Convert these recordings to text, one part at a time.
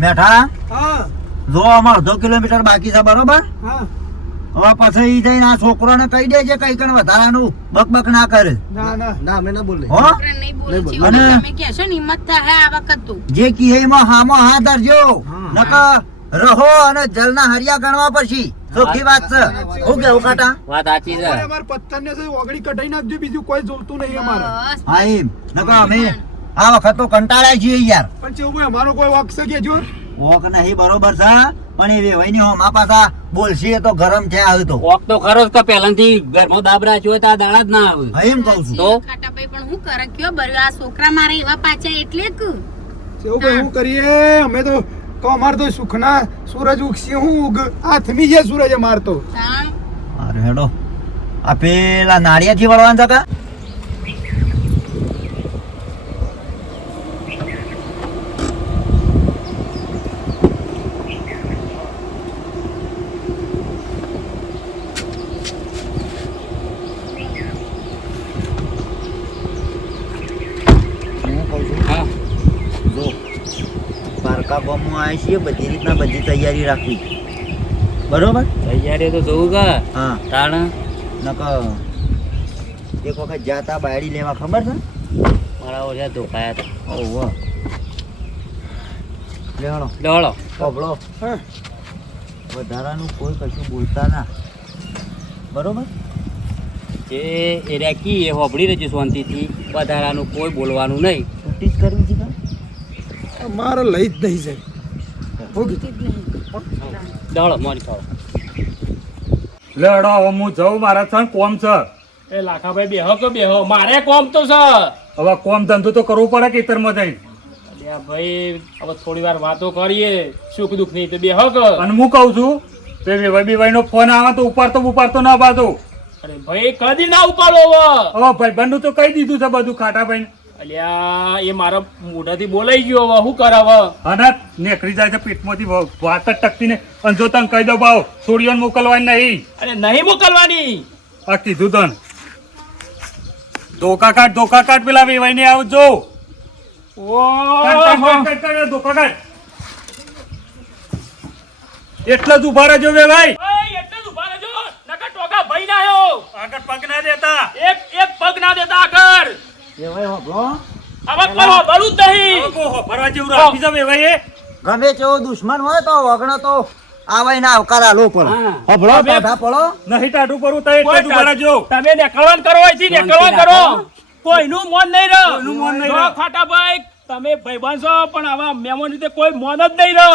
મેઠા હા જો આમાં અડધો કિલોમીટર બાકી છે બરોબર હા હવે પછી ઈ જઈને આ છોકરોને કહી દેજે કઈ કણ વધારાનું બકબક ના કરે ના ના ના અમે ના બોલે હો નહીં બોલું છું. અને તમે કહેશો ને હિંમત થાય આ વખત તો જે કીએમાં હામાં હા ધરજો હા. નકર રહો અને જલના હરિયા ગણવા પછી ચોખ્ખી વાત છે હું કેવું કાટા વાત સાચી છે. અમારે અમાર પત્તરને છે ઓગળી કઢાઈ નાખજો બીજું કોઈ જોતું નહીં અમારે બસ હા એમ નકર અમે આ વખત તો કંટાળ્યા છીએ યાર પણ ચેવું ભાઈ અમારો કોઈ વાક છે કે જો વોક નહીં બરોબર છે પણ એ વેવાઈની હોમા પાછા બોલશી એ તો ગરમ થયા હવે તો કોક તો ખરો જ કે પહેલાથી ઘરમાં દાબરા છો તો આ દાડા જ ના આવે. હા એમ કહું છું તો ખાટાભાઈ પણ હું કરે કયો બર્યો આ છોકરા મારે એવા પાછા એટલે કે ચેવું ભાઈ શું કરીએ અમે તો કહો અમારે તો સુખના સૂરજ ઉગશે હું ઉગ આ થમી જાય સૂરજ અમાર તો તાણ અરે હેડો આ પેલા નાળિયાથી વળવાનું છે કા હું કહું છું હા જો પારકા બોમ્બમાં આવી છીએ બધી રીતના બધી તૈયારી રાખવી બરોબર તૈયારી તો જોવું કે હા તાણ નક એક વખત જાતા બાયડી લેવા ખબર છે મારા ઓછા ધોકાયા હતા. ઓહો લેવાનો દોડો ઓબળો હા વધારાનું કોઈ કશું બોલતા ના બરોબર જે એરિયા કી એ હોબળી રહેજો શાંતિથી. વધારાનું કોઈ બોલવાનું નહીં. છૂટી જ કરવી છે કા અમારે લઈ જ નહીં જાય હું કીધું દોડો મોજ ખાઓ. લેડો હવે હું જઉં મારા છે ને કોમ છે એ લાખાભાઈ બેહો કે બેહો મારે કોમ તો છે હવે કોમ ધંધો તો કરવું પડે ખેતરમાં જઈ અલ્યા ભાઈ હવે થોડી વાર વાતો કરીએ સુખ દુઃખ ની તો બેહો કે અને હું કહું છું તે વેવાઈ નો ફોન આવે તો ઉપાડતો ના બાજુ અરે ભાઈ કદી ના ઉપાડો હવે હવે ભાઈબંધનું તો કહી દીધું છે બધું ખાટા ભાઈ અલ્યા એ મારા મોઢાથી બોલાઈ ગયો હવે શું કરાવ અને નીકળી જાય છે પેટમાંથી વાત જ ટકતી ને અને જો તને કહી દો ભાવ છોડીઓને મોકલવાની નહીં અરે નહીં મોકલવાની આ કીધું તને ધોકા કાઢ પેલા વેવાઈ ને આવજો ધોકા કાઢ એટલે જ ઉભા રહેજો વેવાઈ એટલે જ ઉભા રહેજો નકર ટોકા ભાઈ ના આવ્યો આગળ પગ ના દેતા એક પગ ના દેતા આગળ વેવાઈ હોબળો હવે કોઈ બળું જ નહીં ફરવા જેવું રાખી છે વેવાઈ એ ગમે તેવો દુશ્મન હોય તો વગણો તો આવે ના આવકાર આલો પડે હા. હોબળો પાછા પડો નહીં ટાઢું કરવું તો એટલે જ ઉભા રહેજો તમે નેકળવાન કરો અહીંથી નેકળવાન કરો કોઈનું મોન નહીં રહો કોઈનું મોન નહીં જો રહો. ખાટાભાઈ તમે ભાઈબંધ છો પણ આવા મહેમાન રીતે કોઈ મોન જ નહીં રહો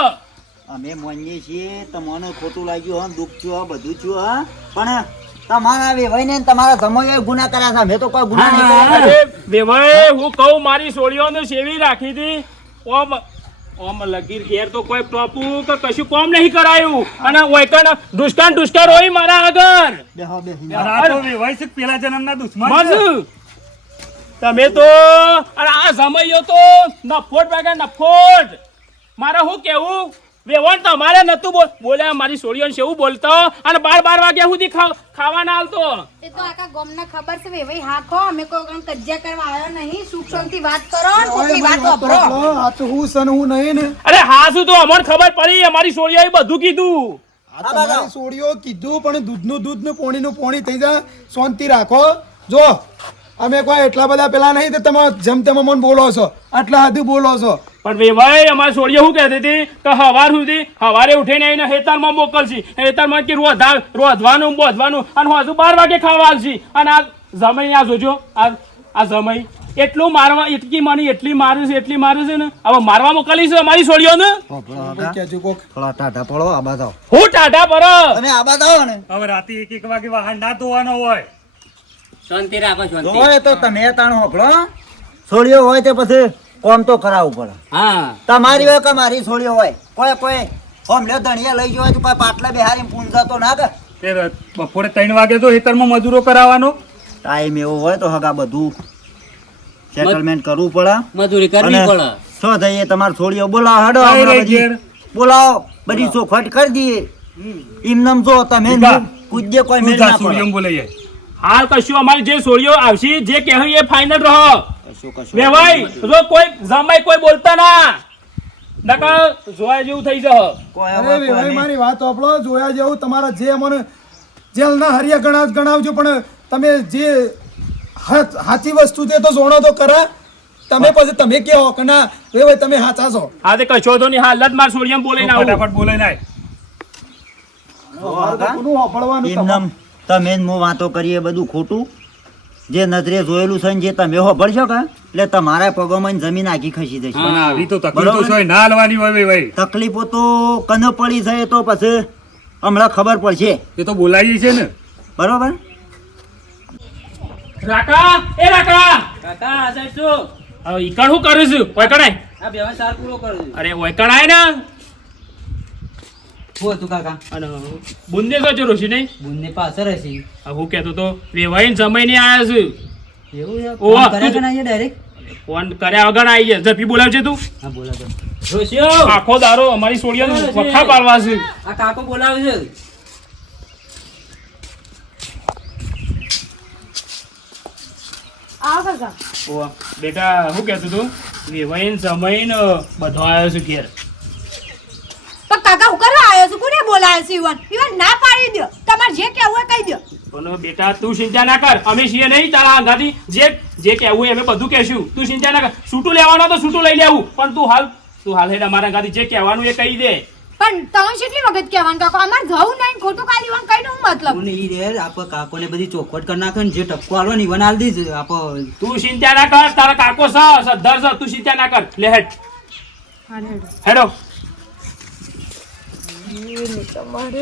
અમે માનીએ છીએ તમને ખોટું લાગ્યું હા દુઃખ થયું હા બધું થયું હા પણ તમારા વેવાઈ ને તમારા સમય ગુના કર્યા છે મેં તો કોઈ ગુના નહીં કર્યા અરે વેવાઈ હું કહું મારી સોળીઓને સેવી રાખી હતી ઓમ લગીર ઘેર તો કોઈ ટોપું કે કશું કોમ નહીં કરાયું અને ઓયકણ દુષ્કર હોય મારા આગળ બેહો બેહી અને આ તો વેવાઈ છે પેલા જન્મના દુશ્મન છે. મજ તમે તો અને આ સમયો તો નફોટ વાગે નફોટ મારે શું કેવું વેવણ તમારે નતું બોલ્યા મારી સોળીઓને સેવું બોલતો અને 12 વાગ્યા સુધી ખાવાના હાલતો એ તો આખા ગામને ખબર છે ભાઈ હાખો અમે કોઈ કામ કજ્જા કરવા આવ્યો નહીં સુખ શાંતિ વાત કરો ને કોકની વાત વાપરો આ તો હું સન હું નહીં ને અરે હા શું તો અમને ખબર પડી અમારી સોળીઓએ બધું કીધું આ તમારી સોડીઓ કીધું પણ દૂધનું દૂધ ને પોણીનું પોણી થઈ જાય શાંતિ રાખો જો અમે કોઈ એટલા બધા પેલા નહીં તો તમે જેમ તેમ મને બોલો છો આટલા હદ બોલો છો પણ વેવાઈ અમારી સોળીઓ શું કહેતી હતી કે સવારે ઉઠીને આવીને હેતારમાં મોકલશી હેતારમાં કે રોધવાનું બોધવાનું અને હજુ 12 વાગે ખાવા આવશી અને આ જમાઈ આ જોજો આ જમાઈ એટલું મારવા એટલી મારે છે ને હવે મારવા મોકલી છે અમારી સોળીઓને કેજો કોક થોડા ટાટા પડો આ બાજુ હું ટાટા પર તમે આ બાજુ આવો ને હવે રાતે 1 વાગે વાહન ના ધોવાનો હોય શાંતિ રાખો શાંતિ. હોય તો તમે તાણ હોપળો છોડીઓ હોય તે પછી કોમ તો કરાવવું પડે હા તમારી હોય કે મારી છોડીઓ હોય કોઈ ઓમ લે ધણિયા લઈ જવાય તો કોઈ પાટલા બેહારી પૂંજા તો ના કે તે બપોરે 3 વાગે તો ખેતરમાં મજૂરો કરાવવાનો ટાઈમ એવો હોય તો હગા બધું સેટલમેન્ટ કરવું પડે મજૂરી કરવી અને પડે. શું થઈએ તમારે છોડીઓ બોલાવો હડો આઈ હમણાં રહી બધી ઘેર. બોલાવો બધી ચોખવટ કરી દઈએ એમ જો તમે દીપા, કૂદીએ કોઈ તું મેળ જા ના પડે. સોડિયમ બોલાઈએ હાલ કશું અમારી જે સોળીઓ આવશે જે કહ્યું એ ફાઇનલ રહો કશું વેવાઈ જો કોઈ જમાઈ કોઈ બોલતા ના નકર જોયા જેવું થઈ જશે. કોઈ અરે હવે કોઈ વેવાઈ નહીં. મારી વાત સાંભળો, જોયા જેવું તમારા જે મને જેલના હરિયા ગણાવજો, પણ તમે જે સાચી વસ્તુ છે તો જોણો તો ખરા. તમે પછી તમે કહો કે ના વેવાઈ તમે સાચા છો. આ તે કશો તો નહીં, હાલત માર સોડિયમ બોલે ના આવું. ફટાફટ બોલે નાય. મારે તો કોનું સાંભળવાનું એમ તમારે? નેમ તમે જ હું વાતો કરીએ બધું ખોટું. જે નજરે જોયેલું છે ને જે તમે હોભળશો કે એટલે તમારા પગોમાં જમીન આખી ખસી જશે. પણ આવી તો તકલીફ બરોબર. તો છે, ના હાલવાની હોય ભાઈ. તકલીફો તો કનો પડી છે તો પછી હમણાં ખબર પડશે. એ તો બોલાવી છે ને. બરોબર. રાકા એ રાકા કાકા આ સાઈડ શું હવે ઈકણ શું કરું છું ઓયકણાય આ બેવા સાર પૂરો કરું છું. અરે ઓયકણાય ને શું હતું કાકા? અને બુંદે તો જરૂર છે નહીં. બુનને પાછળ હશે. હવે હું કહેતો તો વેવાઈને સમય નહીં આવ્યા છે. એવું છે? ઓવા. ફોન કર્યા કે ના ડાયરેક્ટ? ફોન કર્યા વગર આવી જાય. ઝડપી બોલાવજે તું. હા બોલા તો. જોશિયો આખો દારો અમારી સોડિયાનો વખા પાડવા છે. આ કાકો બોલાવે છે. આવો કાકા. ઓવા. બેટા શું કહેતો તું વેવાઈને સમય ને બધો આવ્યો છે ઘેર. પણ કાકા હું કરવા આવ્યો છું? કોને બોલાયો છે? ઈવન ના પાડી દો. તમારે જે કહેવું હોય કહી દો. પણ બેટા તું ચિંતા ના કર, અમે છીએ નહીં તારા આઘાથી. જે કહેવું હોય અમે બધું કહેશું. તું ચિંતા ના કર. છૂટું લેવાનો તો છૂટું લઈ લેવું, પણ તું હાલ હેડ અમારા આઘાથી જે કહેવાનું એ કહી દે. પણ તમે કેટલી વખત કહેવાનું કાકા? અમારે જવું નહીં, ખોટું કાઢી ઈવન કઈ નું મતલબ? હું ઈ રે આપણે કાકોને બધી ચોખવટ કરી નાખે ને જે ટપકો આલો ને ઈવન આલ દીધ આપણે. તું ચિંતા ના કર, તારા કાકો સદ્ધર છે, તું ચિંતા ના કર. લે હેડ હેડો. તમારે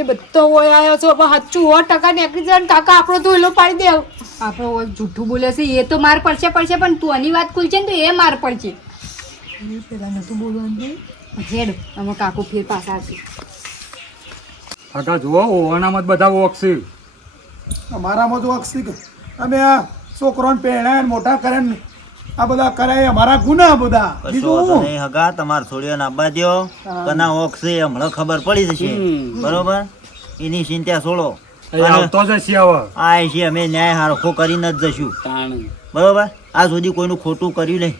એ બધો હોય આવ્યો છો, પણ સાચું 100% નીકળી જાય ને કાકા આપણો તો એલો પાડી દે. આપણો હોય જૂઠું બોલે છે એ તો માર પડશે, પણ તું આની વાત ખુલશે ને તો એ માર પડશે. એ પેલા નતું બોલવાનું. હેડ અમે કાકો ફેર પાછા આવશે. કાકા જુઓ ઓવાનામાં જ બધા વોક છે. અમારામાં તો અક્ષિક અમે આ છોકરોને પહેણાય ને મોટા કરે ને આ બધા કરાય અમારા ગુના બધા. કશો બીજું વાંધો હું? નહીં હગા, તમાર છોડીઓને આપવા દ્યો. કના ઓખ છે હમણાં ખબર પડી જશે. બરોબર. એની ચિંતા છોડો. એ આવતો જ હશે હવે. આ છે અમે ન્યાય હારખો કરીને જ જશું. તાણ. બરોબર. આ સુધી કોઈનું ખોટું કર્યું નહીં.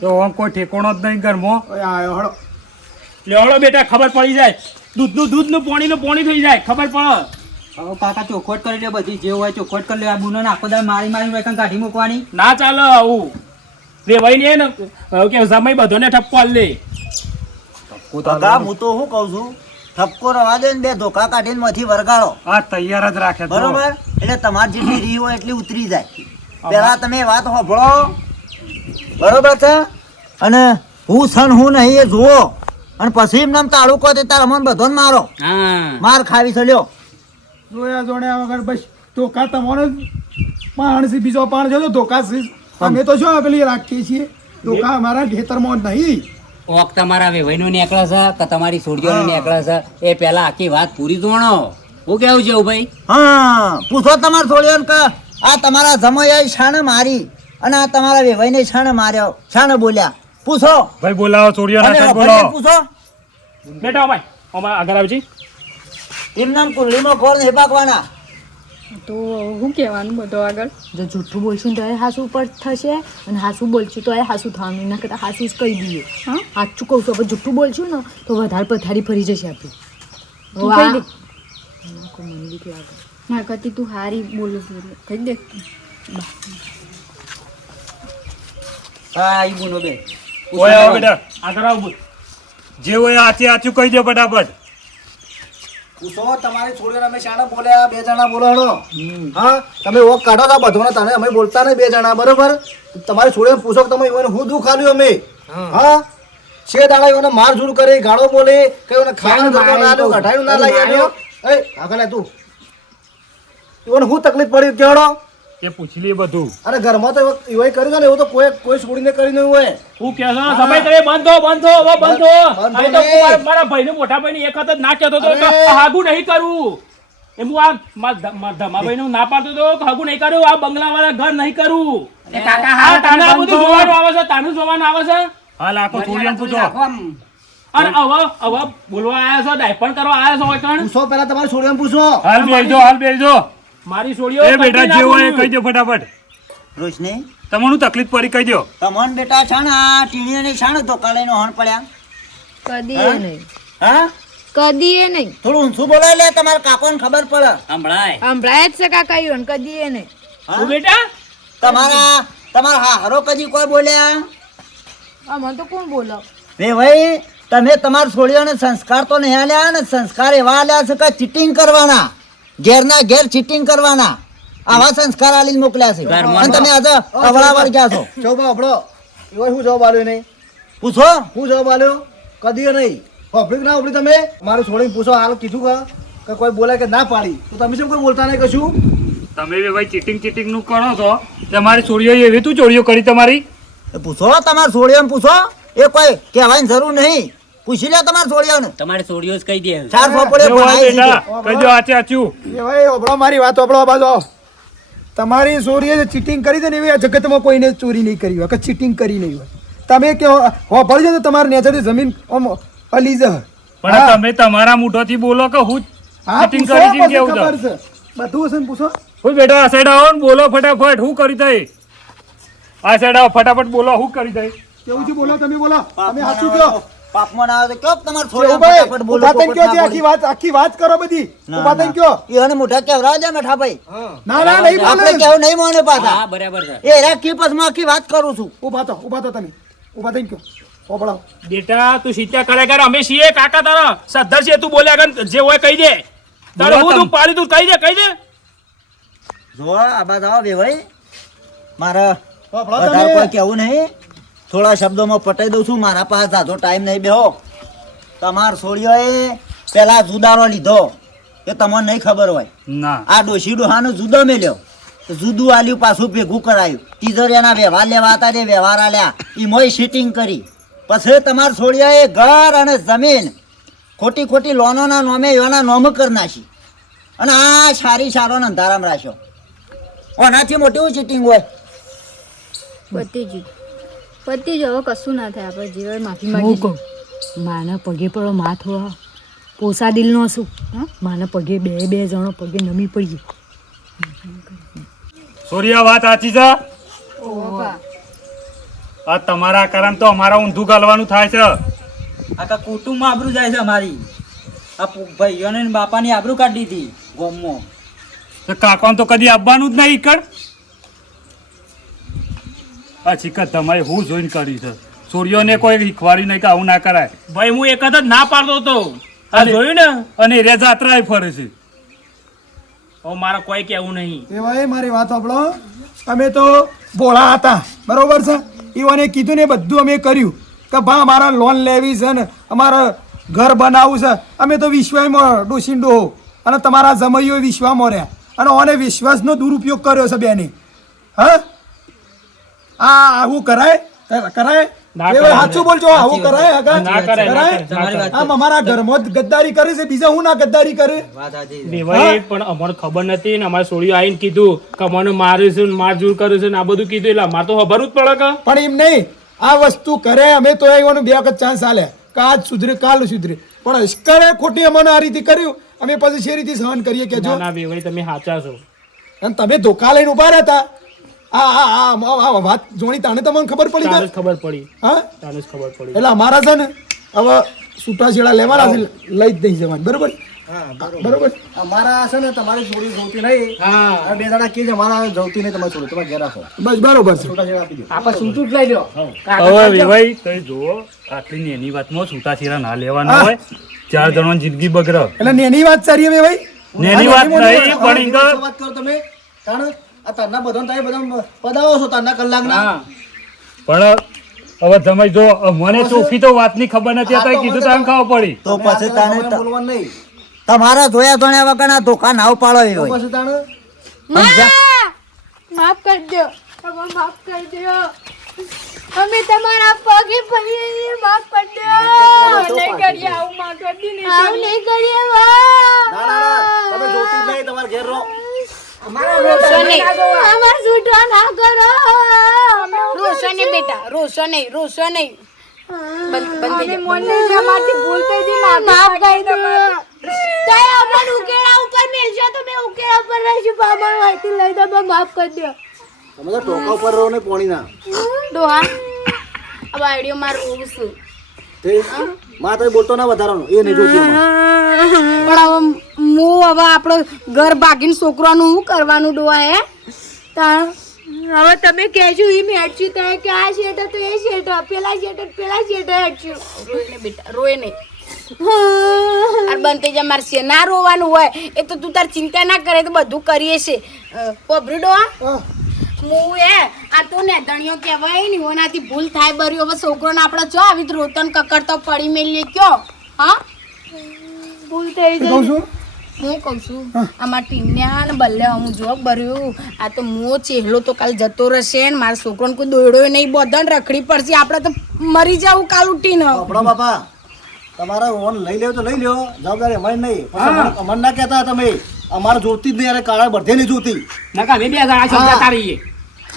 તો આમ કોઈ ઠેકોણો જ નહીં ઘરમાં. ઓય આયો હળો. લેવડો બેટા, ખબર પડી જાય. દૂધનું પોણી થઈ જાય, ખબર પડે. હવે કાકા ચોખવટ કરી લે બધી જે હોય ચોખવટ કરી લે. આ બુનો આખો દાડો મારી વાયકણ કાઢી મૂકવાની. ના ચાલે આવું. વેવાઈ ને ને કે સમય બધોને ઠપકો આલ દે. હગા હું તો શું કહું છું, ઠપકો રવા દે ને બે ધોકા કાઢીને માંથી વરગાડો. આ તૈયાર જ રાખે તો. બરોબર. એટલે તમારી જેટલી રીહ હોય એટલી ઉતરી જાય. પેલા તમે વાત સાંભળો. બરોબર છે. અને હું સન હું નહીં એ જુઓ. અને પછી એમને આમ તાળું કહો તે તાર અમને બધો મારો. હા માર ખાવી ચલ્યો. જોયા જોણ્યા વગર બસ ધોકા તમારો પાણસી બીજો પાણ છે તો ધોકા છે. અમે તો શું પેલી રાખીએ છીએ ધોકા અમારા ખેતરમાં જ નહીં. ઓક તમારા વેવાઈનો નીકળે છે કે તમારી સોડિયોનો નીકળે છે એ પહેલા આખી વાત પૂરી જોણો. હું કેવું છે ભાઈ? હા પૂછો તમારે થોડી કે આ તમારા જમાઈ શાણે મારી અને આ તમારા વેવાઈને શાણે માર્યો, શાણે બોલ્યા પૂછો. ભાઈ બોલાવો ચોડિયા અને ના ભલે બોલાવો. પૂછો. બેટા અમાય આગળ આવજી. એમનામ કુંડલીમાં ફોન હેપાકવાના. તો હું કહેવાનું બધો આગળ? જો જૂઠું બોલશું તો એ હાસું ઉપર થશે, અને હાસું બોલશું તો એ હાસું થવાનું. એના કરતાં હાસું જ કહી દઈએ. હા સાચું કહું છું. આપણે જૂઠું બોલશું ને તો વધારે પથારી ફરી જશે આપણી. તું કહી દે. મને બીક લાગે. ના કરતી તું હારી બોલું છું એટલે કહી દે. હા ઈ બુનો બે. ઓય આવો બેટા. આગળ આવ બોલ. જે હોય આચે આચું કહી દો ફટાફટ. પૂછો તમારી છોડીને અમે શાણે બોલ્યા, બે જણા બોલો હળો. હા તમે ઓક કાઢો તો બધોને તને અમે બોલતા નહીં બે જણા. બરોબર. તમારી છોડીને પૂછો કે તમે એને હું દુઃખ આલ્યું અમે. હા છે દાડા એને માર ઝૂડ કરે, ગાળો બોલે, કઈ એને ખાવાનું દરબાર ના આલ્યું, કઢાયું ના લઈ આવ્યો. એ આગળ તું એને હું તકલીફ પડી કેવડો? એ પૂછી લે બધું. અરે ઘરમાં તો એવું કર્યું છે ને એવું તો કોઈ છોડીને કરી નહીં હોય. હું કે છે સમય તમે બંધો હવે બંધો. બંધો આ તો નહીં. મારા ભાઈને મોટા ભાઈને એક વખત ના કહેતો તો કે અરે. હાગું નહીં કરવું. એમ હું આ ધમાભાઈને ના પાડતો તો કે હાગું નહીં કરવું, આ બંગલાવાળા ઘર નહીં કરવું. એ કાકા આ હા તાને આ બધું જોવાનું આવે છે, તાનું જોવાનું આવે છે. હાલ આખો ચોડિયાને પૂછો. અને હવે બોલવા આયા છો, ડાયપણ કરવા આયા છો ઓયકણ. પૂછો પેલા તમારી છોડીને પૂછો. હાલ બેસજો હાલ બેસજો. મારી છોડીઓ એ બેટા કદી ના જે હોય એ બોલું. કહી દો ફટાફટ. રોશની તમારું તકલીફ પડી કહી દો. તમોન બેટા છે ને આ ટીણીની શાણ ધોકા લઈને હણ પડ્યા કદી એ નહીં હા કદી એ નહીં થોડું ઊંચું બોલાય લે તમારા કાકોને ખબર પડે સંભળાય. સંભળાય જ છે કાકા ઈવન કદી એ નહીં હા? હું બેટા તમારા હારો કદી કોઈ બોલ્યા આમાં તો કોણ બોલો રે ભાઈ તમે તમારા છોડીઓને સંસ્કાર તો નહીં આલ્યા ને સંસ્કાર એવા આલ્યા છે કે ચીટિંગ કરવાના ઘેરના ઘેર ચીટિંગ કરવાના આવા સંસ્કાર આલીને મોકલ્યા છે ઘરમાં અને તમે આજે અવળાવળ ગયા છો જવાબ આપણો એવો શું જવાબ આલ્યો નહીં પૂછો શું જવાબ આલ્યો કદી નહીં પબ્લિક ના ઉપડી તમે મારું છોડીને પૂછો હાલ કીધું કે કોઈ બોલે કે ના પાડી તો તમે શું કોઈ બોલતા નહીં કશું તમે બી ભાઈ ચીટિંગ નું કરો છો. તમારી છોડીઓ એવી તું ચોરીઓ કરી તમારી. એ પૂછો તમારા છોડીઓને પૂછો એ કોઈ કહેવાની જરૂર નહીં પૂછી લે તમારા છોડીઓને તમારે છોડીઓ જ કહી દે. ચાર ફોપડે એવું હોય ભણાવી બેટા, છે. કહી દો આચે આચું. એ ભાઈ ઓબળો મારી વાત ઓબળો બાજુ આવો. તમારી છોરીએ જે ચીટિંગ કરી છે ને એવી આ જગતમાં કોઈને ચોરી નહીં કરી હોય કે ચીટિંગ કરી નહીં હોય. તમે કે હોભળજો તો તમારી નેચરથી જમીન આમ અલી જશે. પણ તમે તમારા મુઠોથી બોલો કે હું હા, ચીટિંગ પૂછો, કરી છે પછી કેવું તો. ખબર છે. બધું હશે ને પૂછો. હું બેટા આ સાઈડ આવો ને બોલો ફટાફટ. શું કરી તઈ આ સાઈડ આવો ફટાફટ બોલો. શું કરી તઈ કેવું છે બોલો તમે બોલો. તમે પાપમાં સાચું ના કહો. આવે તો- પાપમાં ના આવે તો કયો તમારા કેવું છોડીઓને ભાઈ, ફટાફટ બોલો, ઊભા થઈને પોપટ કયો છે ના આખી વાત કરો બધી. ના, ઊભા થઈને ના. કયો. એને મોઢા કેવરાવ દે મેઠા ભાઈ ના ના નહીં આપણે બોલે. કેવું નહીં મોને હા પાછા બરાબર છે. એ રાખી પછી આખી વાત કરું છું ઊભા થો તમે. ઊભા થઈને કયો. ઓબળો. બેટા તું શીત્યા કરે કર અમે છીએ કાકા તારા સદ્ધર છે તું બોલ્યા કર જે હોય કહી દે તારે બોલો હું તમ. તું પાડી તું કહી દે જો આ બાદ આવો બે ભાઈ મારે ઓબળો વધારે તમે. કોઈ કેવું નહીં થોડા શબ્દોમાં પટાઈ દઉં છું મારા પાસે ઝાઝો ટાઈમ નહીં બેહો તમાર છોડીઓએ પેલા જુદારો લીધો એ તમને નહીં ખબર હોય ના આ ડોશી ડોહાનો જુદો મેલ્યો જુદું આલ્યું પાછું ભેગું કરાયું તિજોરીના વ્યવહાર લેવા હતા તે વ્યવહાર આલ્યા એમાંય સીટિંગ કરી પછી તમાર છોડીઓએ ઘર અને જમીન ખોટી ખોટી લોનોના નોમે એવાના નોમ કરી નાખી અને આ સારો ને અંધારામ રાખ્યો ઓનાથી મોટી ચીટિંગ હોય પતિજી હવે કશું ના થાય આપણે જીવન માફી હું માંગી કહું માના પગે પડો માથો પોસા દિલનો શું માના પગે બે જણો પગે નમી પડીએ. સોરી આ વાત સાચી છે. આ તમારા કારણ તો અમારા ઊંધું ગાલવાનું થાય છે. આખા કુટુંબમાં આબરૂ જાય છે અમારી આ ભાઈઓને ને બાપાની આબરૂ કાઢી હતી ગોમમાં. તો કાકોને તો કદી આવવાનું જ નહીં ઈકડ. આ ચિકન તમારે હું જોઈને કરી છે. છોડીઓને કોઈ શીખવાડ્યું નહીં કે આવું ના કરાય. ભાઈ હું એક જ ના પાડતો હતો આ અને- જોયું ને અને રે જાત્રાએ ફરે છે. હવે મારે કોઈ કેવું નહીં એ ભાઈ મારી વાત સાંભળો. અમે તો ભોળા હતા બરોબર છે. ઈવોને કીધું ને બધું અમે કર્યું કે ભા અમારા લોન લેવી છે ને અમારે ઘર બનાવવું છે. અમે તો વિશ્વમાં ડોસીન ડોહો અને તમારા જમૈયો વિશ્વમાં રહ્યા અને ઓને વિશ્વાસનો દુરુપયોગ કર્યો છે બેને. હા આવું કરાય કરાય ના એ કરાય. સાચું બોલજો આવું કરાય હગા? ના કરાય, ના કરાય? તમારી વાત આમ અમારા ઘરમાં જ ગદ્દારી કરે છે બીજા હું ના ગદ્દારી કરે. વાત સાચી છે. દેવાઈ પણ અમારે ખબર નથી ને અમારી છોડીઓ આવીને કીધું કે મને મારે છે ને મારઝૂડ કરે છે ને આ બધું કીધું એટલે અમારે તો ખબર જ પડે કે પણ એમ નહીં આ વસ્તુ કરે અમે તો એવાનો બે વખત ચાન્સ આલ્યા કે આજ સુધરે કાલ સુધરે પણ અશ્કરે ખોટી અમને આ રીતે કર્યું અમે પછી શી રીતે સહન કરીએ કે જો ના ના બેવાઈ તમે સાચા છો અને તમે ધોકા લઈને ઉભા રહેતા આ વાત જોણી તાને તમને ખબર પડી તાને જ કે ખબર પડી હા તાને જ ખબર પડી એટલે અમારા છે ને હવે છૂટાછેડા લેવાના છે લઈ જ નહીં જવાનું બરોબર બરોબર અમારા છે ને તમારી છોડી જોતી નહીં આ બે જણા કે છે અમારા જોતી નહીં તમારી છોડી તમારે ઘેર રાખો બસ બરોબર છે છૂટાછેડા આપી દો આપણે સૂટું જ લઈ લો હવે વિવાઈ તઈ જુઓ આટલી નેની વાતમાં છૂટાછેડા ના લેવાના હોય. 4 જણોની જિંદગી બગડે. એટલે નેની વાત સારી હવે ભાઈ નેની વાત નહીં હવે પણ ઈ તો શું વાત કરો તમે કારણ આ તારના બધાને તમે બધા પદાવો છો તારના કલાકના પણ હવે તમે જો મને ચોખ્ખી તો વાતની ખબર નથી હતા કીધું તો એમ ખબર પડી. તો પછી તાને તમે બોલવાનું નહીં તમારા જોયા જોણ્યા વગરના ધોકા નાવ પાડો એ તો હોય પછી તાણે માફ કરી દો તમે માફ કરી દો અમે તમારા પગે પડીએ છીએ, માફ કરી દો નહીં કરીએ આવું માફ કરી દો આવું નહીં કરીએ ના ના ના તમે જોતી જ નહીં તમારે ઘેર રહો રોશો નહીં અમાર છૂટવા ના કરો રોશો નહીં બેટા રોશો નહીં બંધ ભૂલ થઈ ગઈ માફ કરી દો તોય અમને ઉકેડા ઉપર મેલશો તો મેં ઉકેડા ઉપર રહીશું બાબા વાતી લઈ દો માફ કરી દો તમે તો ટોકા ઉપર રહો ને પોણીના ડોહા આ બાયડીઓ માર રોવું છું તે માં તો બોલતો ના વધારાનો એ નહીં જોતી અમારે. પણ હવે આપણો ઘર ભાગીને છોકરાનું શું કરવાનું ડોહા હે તાણ હવે તમે કહેજો એ મેળચ્યું તો કે આ શેઠ તો એ શેઠ પેલા શેઠ હેઠ્યું રોઈને બેટા રોય નહીં આ બનતે જ મારે છે ના રોવાનું હોય એ તો તું તાર ચિંતા ના કરે તો બધું કરીએ છે પોબરી ડોહા હું આ તો ને ધણિયો કહેવાય ને ઓનાથી ભૂલ થાય બર્યું હવે છોકરોને આપણે જો આવી રોતન કકડતો પડી મેલીએ કયો હા ભૂલ થઈ જાય હું કહું છું આમાં ટીન્યા ને બલ્લે હું જોક ભર્યું આ તો મો ચહેલો તો કાલ જતો રહેશે ને મારા છોકરાને કોઈ દોડ્યો નહીં બધાને રખડી પડશે આપણે તો મરી જાવું કાલ ઉઠીને આપણા બાપા તમારે ઓન લઈ લેવો તો લઈ લ્યો, જવાબદારી અમારી નહીં. પછી અમને ના કહેતા તમે અમારે જોતી જ નહીં અને કાળા બધે નહીં જોતી. નકા અમે બે જણા સમજાતા રહીએ.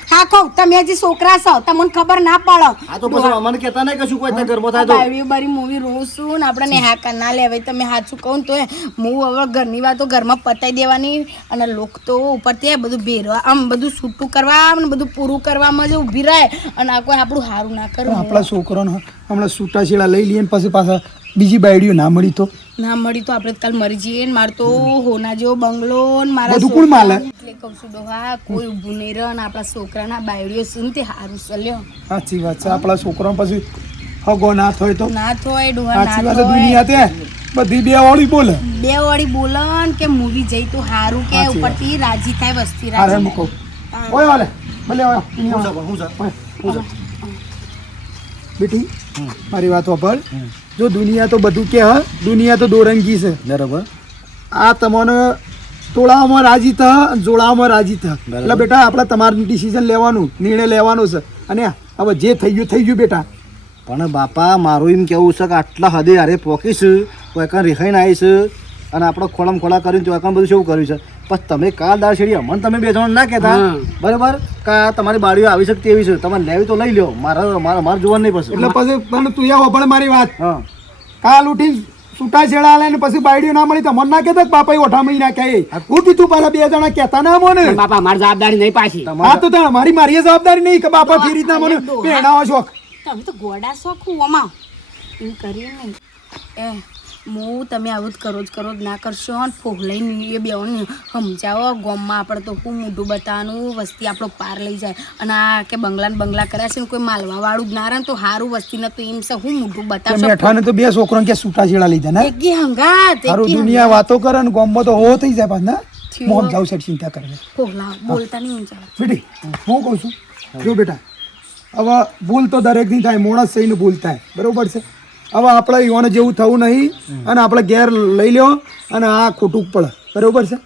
હા કહું તમે હજી છોકરા છો તમને ખબર ના પડો આ તો પછી અમને કહેતા નહીં કશું કોઈ ઘરમાં થાય તો બાયડી બારી મૂવી રોઉં છું ને આપણે નેહા કર ના લેવાય તમે સાચું કહું તો હું હવે ઘરની વાતો ઘરમાં પતાવી દેવાની અને લોક તો ઉપરથી બધું ભેરવા આમ બધું છૂટું કરવા ને બધું પૂરું કરવામાં જ ઊભી રહે અને આ કોઈ આપણું સારું ના કરે આપણા છોકરાને હમણાં છૂટાછેડા લઈ લઈએ ને પછી પાછા બીજી બાયડીઓ ના મળી તો ના મળી તો આપણે કાલ મરી જઈએ ને મારે તો હોના જેવો બંગલો ને મારા બધું કોણ માલે? એટલે કહું છું ડોહા કોઈ ઊભું નહીં રહે ને આપણા છોકરાના બાયડીઓ શું તે સારું ચાલ્યો સાચી વાત છે. આપણા છોકરા પછી હગો ના થાય તો ના થોય ડોહા સાચી ના વાત છે. થોય દુનિયા તે બધી બે વાળી બોલે. બે વાળી બોલન કે મૂવી જઈ તો સારું કે સાચી વાત. ઉપરથી રાજી થાય વસ્તી અરે રાજી મૂકો ઓય વાલે ભલે ઓય હું છે બેટી મારી વાત વાપર. જો દુનિયા તો બધું કે હ દુનિયા તો દોરંગી છે બરાબર. આ તમને તોડામાં રાજી થા જોડામાં રાજી થા એટલે બેટા આપણે તમારું ડિસિઝન લેવાનું નિર્ણય લેવાનો છે અને હવે જે થઈ ગયું બેટા. પણ બાપા મારું એમ કેવું છે કે આટલા હદે હારે પોકીશ કોઈ કાં રેખાઈને આવીશ અને આપણે ખોળામાં ખોળા કર્યું તો કામ બધું શું કર્યું છે પછી તમે કાલ દાળ છેડી અમને તમે બે જણ ના કહેતા બરાબર કે તમારી બાળીઓ આવી શકે તેવી છે તમારે લેવી તો લઈ લો મારે જોવાનું નહીં પછી એટલે પછી પણ તું યા વાપરે મારી વાત. હા કાલ ઉઠી છૂટા છેડા આલે ને પછી બાયડીઓ ના મળી તો મને ના કહેતા બાપા ઓઠા મહિના કહે હું કીધું પાછા બે જણા કહેતા ના મને. બાપા મારી જવાબદારી નહીં પાછી. હા તો મારી જવાબદારી નહીં કે બાપા ફી રીતના મને પહેણાવો શોખ. તમે તો ગોડા શોખ અમાવ એમ કરીએ નહીં એ હું તમે આવું જ કરો જ ના કરશો ને ફોગલાઈને એ બેઓને સમજાવો ગામમાં આપણે તો હું મોઢું બતાવવાનું વસ્તી આપણો પાર લઈ જાય અને આ કે બંગલા કર્યા છે ને કોઈ માલવા વાળું જ ના રહે ને તો સારું વસ્તી ને તો એમ છે હું મોઢું બતાવશો મેઠાને તો બે છોકરાને કે છૂટા છેડા લીધા ને એકી હંગાત સારું દુનિયા વાતો કરે ને ગામમાં તો હો થઈ જાય પાછ ના મોમ જાવ છે ચિંતા કરે ફોગલા બોલતા નહીં ઊંચા બેટી હું કહું છું જો બેટા હવે ભૂલ તો દરેકની થાય માણસ સહીને ભૂલ થાય બરોબર છે. હવે આપણે યુવાને જેવું થવું નહીં અને આપણે ઘેર લઈ લ્યો અને આ ખોટું પડે બરોબર છે.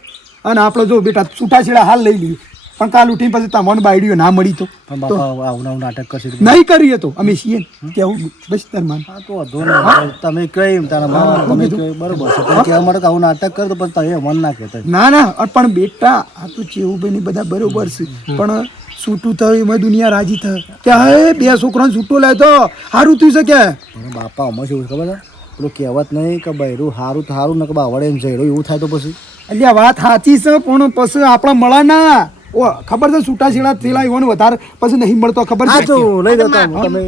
અને આપણે જો બેટા છૂટાછેડા હાલ લઈ લઈએ પણ કાલ ઉઠીને પછી તમને બાયડીઓ ના મળી તો બાપા આવું નાટક કરશે નહીં કરીએ તો અમે છીએ કેવું બસ તાર માન હા તો વાંધો નહીં તમે કઈ તારા તમે કઈ બરોબર છે પણ કહેવા માટે કે આવું નાટક કરે તો પછી તમે મન ના કહેતા ના પણ બેટા આ તો ચેવું બધા બરોબર છે પણ છૂટું થયું એમાં દુનિયા રાજી થાય કે હે બે છોકરાને છૂટો લાય તો સારું થયું છે કે પણ બાપા આમાં શું ખબર છે પેલું કહેવત નહીં કે બૈરું સારું તો સારું ને કે બાવડે એમ જઈડો એવું થાય તો પછી એટલે આ વાત સાચી છે પણ પછી આપણે મળે ના ઓ ખબર છે છૂટા છેડા થયેલા એવાનું વધારે પછી નહીં મળતો ખબર હા છે તો લઈ જતા તમે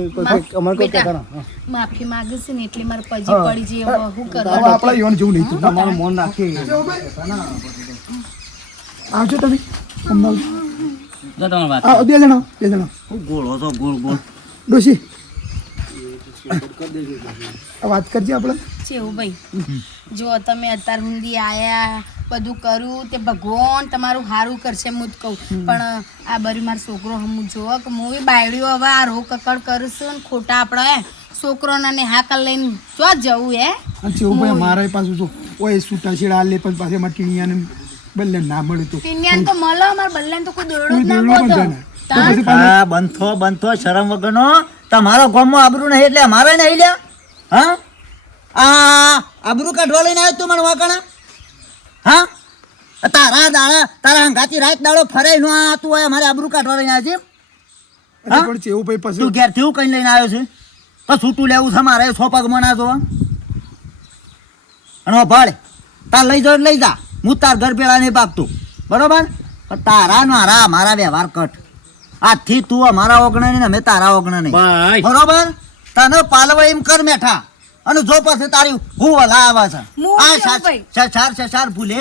અમારે કોઈ કહેતા ના માફી માંગે છે ને એટલે મારે પજી પડી જઈએ હું કરું હવે આપણે યુવાન જેવું નહીં થતું. તમારું મન રાખીએ આવજો તમે હમણાં જો તમારી વાત. બે જણા ગોળો તો ગોળ ડોશી આ વાત કરજે આપણે જેવું ભાઈ જો તમે અત્યાર સુધી આયા બધું કર્યું તે ભગવાન તમારું સારું કરશે હું જ કહું પણ આ બરી મારો છોકરો હું જોવો કે હું બાયડીઓ હવે આ રો કકડ કરું છું ને ખોટા આપણે છોકરોને ને હાકલ લઈને જો જવું હે જેવું ભાઈ મારા પાછું જો ઓય છૂટા છેડા હાલે પણ પાછી અમારે ટીણિયાને બલ્લે ના મળે તો તિન્યાન તો મળો અમાર બલ્લાને તો કોઈ દોડો જ ના કોઈ દોડો પણ બોતો હા બંધો શરમ વગરનો તમારો ગામમાં આબરૂ નહીં એટલે અમારે નહીં લ્યા હા આ આબરૂ કાઢવા લઈને આવ્યો તું મને વાકણા હા તારા હંગાતી રાત દાડો ફરાય નો આ તું હોય અમારે આબરૂ કાઢવા લઈને આવ્યો છે પણ જેવું ભાઈ પછી તું ઘેર થયું કઈ લઈને આવ્યો છે તો છૂટું લેવું છે મારે સો પગમાં ના જોવા અને ભાડે તાર લઈ જાવ લઈ જા હું તાર ઘર પેલા નહીં પાકતું બરોબર પણ તારા મારા વ્યવહાર કટ આજથી તું અમારા ઓગણા નહીં ને અમે તારા ઓગણા નહીં બસ બરોબર તને પાલવા એમ કર મેઠા અને જો પછી તારી હું વલા આવે છે હું આ કેવું ભાઈ? શાર ભૂલે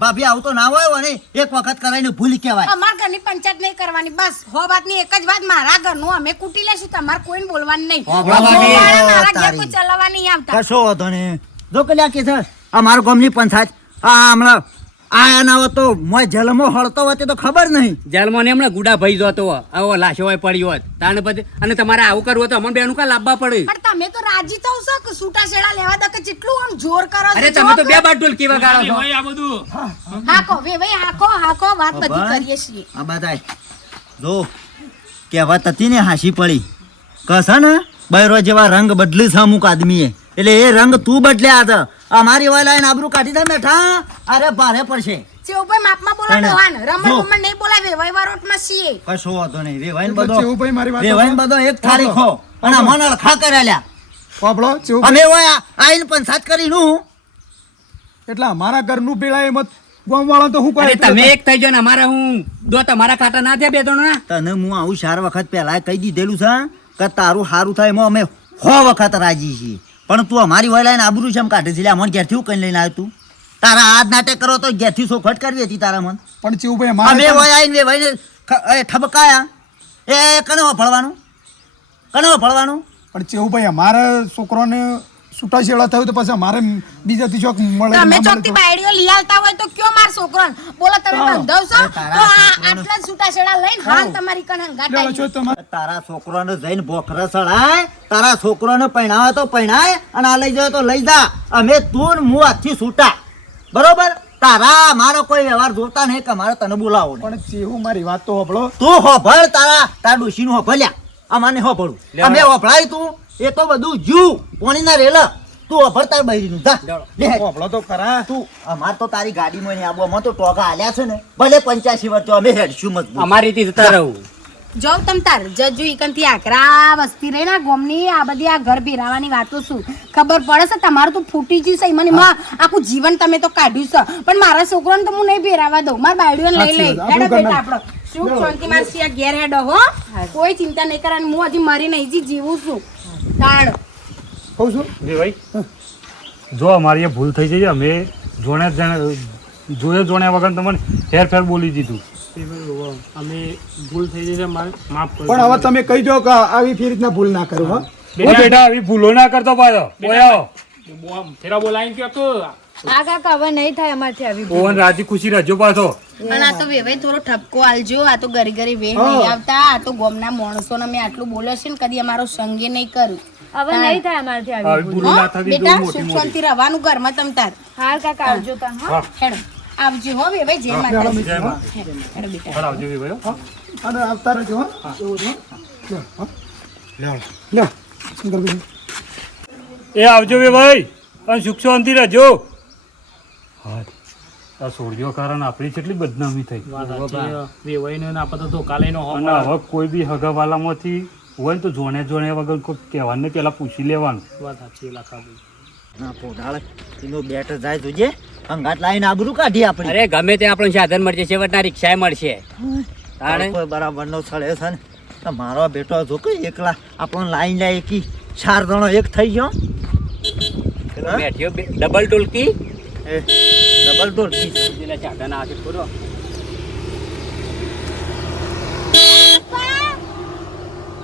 ભાભી આવું તો ના હોય અને એક વખત કરાઈને ભૂલ કહેવાય અમાર ઘરની પંચાયત નહીં કરવાની બસ હો વાતની એક જ વાત મારા ઘરનું અમે કૂટી લેશું તમારે કોઈને બોલવાનું નહીં ભાભી, મારા ઘેર તારી. કોઈ ચલાવવા નહીં આવતા કશો વાંધો નહીં જો કલ્યા કે છે અમારા ગામની પંચાયત આ હમણાં આયા ના હોત તો મોય જલમો હળતો હોત તો ખબર નહીં જેલમાં ને હમણાં ગુડા ભાઈ જતો આવો લાશો હોય પડ્યો હોત તાણે પછી અને તમારે આવું કરવું હોય તો અમને બેનું કા લાવવા પડે પણ તમે તો રાજી થવ છો કે છૂટા છેડા લેવા દો કે જેટલું આમ જોર કરો છો અરે તમે તો બે બાટોલ કેવા ગાળો છો ભાઈ આ બધું હાકો વે ભાઈ હાકો વાત બધી કરીએ છીએ આ બધાય જો કહેવત હતી ને હાસી પડી કસ ને બૈરો જેવા રંગ બદલી છે અમુક આદમીએ એટલે એ રંગ તું બદલ્યા હતા અમારી વાય લાઈન આબરૂ કાઢી દે મેઠા અરે ભારે પડશે ચેવભાઈ માપમાં બોલો તને. ડવાન રમણ જો. ગમણ નહીં બોલાવે વહીવરોટમાં છીએ કશો વાંધો નહીં વેવાઈન એટલે બધો ચેવુભાઈ મારી વાત વેવાઈન બધો એક થાળી ખો અને મન અળખા કરેલ્યા પાપડો ચેવુભાઈ અમે વાય આઈને પંચાયત કરીનું એટલે અમારા ઘરનું પેલા એમ ગામવાળા તો શું અરે કરે તમે એક થઈ જાઓ ને અમારે હું દો તમારા ખાતા ના થયા બે ત્રણ ના તને હું આવું 4 વખત પહેલા કહી દીધેલું છે કે તારું સારું થાય એમાં અમે 100 વખત રાજી છીએ પણ તું અમારી વાય લાઈન આબરૂ શેમ કાઢે છે એટલે અમને ઘેરથી હું કઈ લઈને આવ્યો તું તારા હાથ નાટક કરો તો ઘેરથી સોખટ કરવી હતી તારા મન પણ ચેવુભાઈ અમે અમારે વાય આઈને વેવાઈને ઠબકાયા એ કને ફળવાનું પણ ચેવુભાઈ અમારા છોકરાને છૂટા છેડા થયું તો પછી અમારે બીજાથી ચોક મળે તમે ના ચોકથી મળે બાયડીઓ લઈ આવતા હોય તો કયો માર છોકરાને બોલો તમે બંધાવશો તો આ આટલા જ છૂટા છેડા લઈને હાલ તમારી કણ તો હંગાટાઈ છો તમારે તારા છોકરાને જઈને બોખરા સળાય તારા છોકરાને પહેણાવે તો પહેણાય અને આ લઈ જાય તો લઈ જા અમે તું ને હું આજથી છૂટા બરોબર તારા મારો કોઈ વ્યવહાર જોતા નહીં કે અમારે તને બોલાવો નહીં. પણ ચેવું મારી વાત તો હોભળો તું હોભળ તારા ડોશીનું હોભળ્યા અમાને હોભળું અમે હોભળાય તું એ તો બધું જીવ પોણીના રેલા તું હોભળ તાર બૈરીનું જા લે હોભળો તો ખરા તું અમાર તો તારી ગાડીમાં ને આબોમાં તો ટોકા આલ્યા છે ને ભલે 85 વર્ષ અમે હેડશું મજબૂત અમારી રીતે જતા રહું જો તમ તાર જજુ ઈકનથી આકરા વસ્તી રહી ના ગોમની આ બધી આ ઘર ભેરાવાની વાતો શું ખબર પડે છે તમારું તો ફૂટી ગયું છે મને આખું જીવન તમે તો કાઢ્યું છે પણ મારા છોકરાને તો હું નહીં ભેરાવા દઉં મારા બાયડીઓને લઈ લઈ સાચી વાત, હેડો બેટા આપણું આપણો સુખ શાંતિ માર સિયા ઘેર હેડો હો કોઈ ચિંતા નહીં કરવાની હું હજી મરી નહીં જી જીવું છું તાણ કહું છું જી ભાઈ જો અમારી એ ભૂલ થઈ જઈ અમે જોયા વગર તમને હેરફેર બોલી દીધું અમે ભૂલ થઈ જશે માફ કરો પણ હવે તમે કહી દો કે આવી ફી રીતના ભૂલ ના કરો હો બેટા આવી ભૂલો ના કરતો પાછો ઓયા ફેરા બોલાવીને કહો કે આ કાકા હવે નહીં થાય અમારથી આવી ભૂલ. ઓવન રાજી ખુશી રહેજો પાછો પણ આ તો વેવાઈ થોડો ઠપકો આલજો આ તો ગરી ગરી વે નહીં આવતા આ તો ગોમના માણસોને મેં આટલું બોલ્યો છે ને કદી અમારો સંગે નહીં કરું હવે નહીં થાય અમારથી આવી આવી ભૂલો ના થવી બેટા જોઈએ મોટી સુખ મોટી શાંતિ રહેવાનું ઘરમાં તમ તાર હાર કાકા આવજો તા હા હા હેડો આવજો હો વેવાઈ જય માતાજી જય માં હેડો બેટા ચાલ આવજો ભાઈ હો. અને આવતા રહેજો હો એવું છે લ્યો, હો. લ્યો શંકરભાઈ એ આવજો બે ભાઈ અને સુખ શાંતિ રહેજો હા આ સોડિયો કારણ આપણી કેટલી બદનામી થઈ વેવાઈને ના પતો ધોકા લઈને હો અને હવે કોઈ બી હગાવાલામાંથી હોય ને તો જોણે વગર કોઈ કહેવાને પેલા પૂછી લેવાનું વાત સાચી લાખાભાઈ ના પોઢાળ એનો બેટ જાય જોજે અંગાટ લાઈન આબરૂ કાઢી આપણી અરે ગમે તે આપણને સાધન મળશે છેવટના રિક્ષાએ મળશે તાણે કોઈ બરાબર નો સળે છે ને તો મારો બેટો જો કે એકલા આપણને લાઈન લે એકી 4 જણો એક થઈ ગયો બેઠ્યો ડબલ ટોલકી એ ડબલ ડોર પેલા સાધન આવે થોડો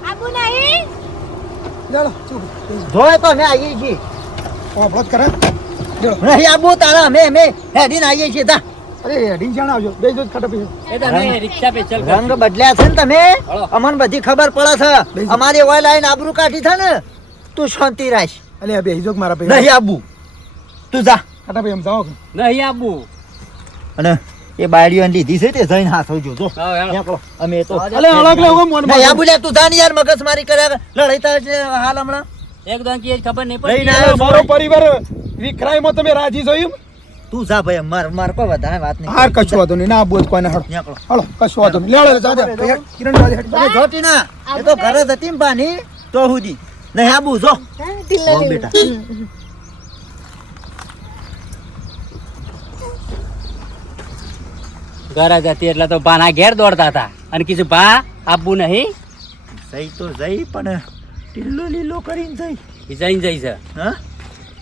આબુ નહીં ચાલો ચૂપ બેસી. જોય તો અમે આવીએ છીએ હોભળો જ કરે ચાલો નહીં આબુ તારા અમે હેડીને આવીએ છીએ તા અરે હેડિંગ જાણ આવજો બેસી દો ખાટા પૈસા એ તમે રિક્ષા પેચલ રંગ બદલ્યા છે ને તમે હળો. અમને બધી ખબર પડે છે અમારી ઓય લાઈન આબરૂ કાઢી છે ને તું શાંતિ રાખ અલે બેસી દો મારા પૈસા નહીં આબુ તું જા ખાટા પૈસા જાઓ કે નહીં આપવું અને એ બાયડીઓ લીધી છે તે જઈને હાથવજો જો હા, હેલો. નીકળો. અમે તો અલે અલગ લેવો મોન નહીં આબુ લે તું જા ને યાર મગજમારી કર્યા લડાઈ થાય છે હાલ હમણાં એક દોંકી ખબર નહીં લઈને પડી આવ્યો મારો પરિવાર વિખરાઈમાં તમે રાજી છો એમ તું જા ભાઈ માર કોઈ વધારે વાત નહીં હાર કશું વાંધો નહીં ના બોજ કોઈને હળ નીકળો હળો કશું વાંધો નહીં લેવડે જાજે કિરણ જાજે તમે જોતી ના એ તો ઘરે જ હતી ને પાની તો હુદી નહીં આબુ જો હો બેટા ઘરે જતી એટલે તો બાના ઘેર દોડતા હતા અને કીધું બા આપવું નહીં જઈ તો જઈ પણ ટીલ્લો લીલો કરીને જઈ એ જઈને જઈ છે હા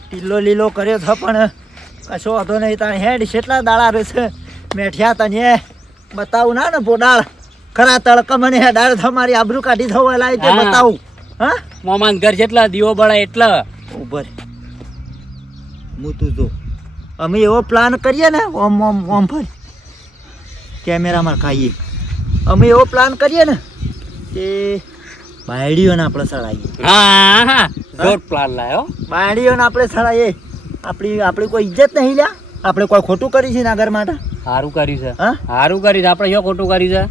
ટીલ્લો લીલો કર્યો છે પણ કશો વાંધો નહીં તાણે હેડ કેટલા દાડા રહેશે મેઠિયા તને બતાવું ના ને બોડાળ ખરા તડકા મને હેડાળ તમારી આબરૂ કાઢી થવા લાય તે હા. બતાવું હા મોમાન ઘર જેટલા દીવો બળે એટલા ઉભર હું તું જો અમે એવો પ્લાન કરીએ ને ઓમ ઓમ ઓમ ફરી કેમેરામાં ખાઈએ અમે એવો પ્લાન કરીએ ને કે બાયડીઓને આપણે સળાઈએ હા હા જોર પ્લાન લાયો બાયડીઓને આપણે સળાઈએ આપણી કોઈ ઇજ્જત નહીં લ્યા આપણે કોઈ ખોટું કરી છે નાગર માટે સારું કર્યું છે હા સારું કર્યું છે આપણે શું ખોટું કર્યું છે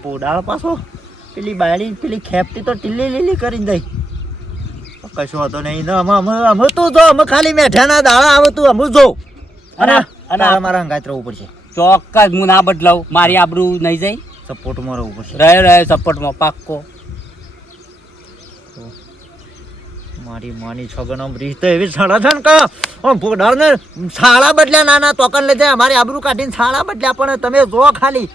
બોડાળ પાછો પેલી બાયડી પેલી ખેપટી તો ટીલી લીલી કરી દઈ કશો હતો નહીં ને અમે તું જો અમે ખાલી મેઠાના દાડા આવે તું અમે જો અને અને મારા અંગાત રહેવું પડશે ચોક્કસ હું ના બદલાવું મારી આબરૂ નહીં જાય સપોર્ટમાં રહેવું પડશે રહ્યો સપોર્ટમાં પાક્કો મારી માની છગન આમ રીત એવી સડા છે ને કે ભોડાળને શાળા બદલ્યા નાના તોકન લઈ જાય અમારી આબરૂ કાઢીને શાળા બદલ્યા પણ તમે જો ખાલી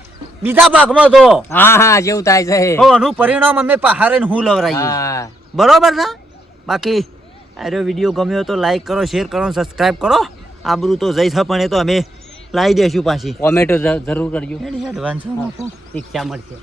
બીજા ભાગમાં જો હા હા જેવું થાય છે આનું પરિણામ અમે પહારે હું લવરાઈએ હા બરોબર છે બાકી આરો વિડીયો ગમ્યો તો લાઈક કરો શેર કરો સબસ્ક્રાઈબ કરો આબરૂ તો જઈ છે પણ એ તો અમે લાવી દઈશું પાછી કોમેન્ટો જરૂર કરજો એડવાન્સ શિક્ષા મળશે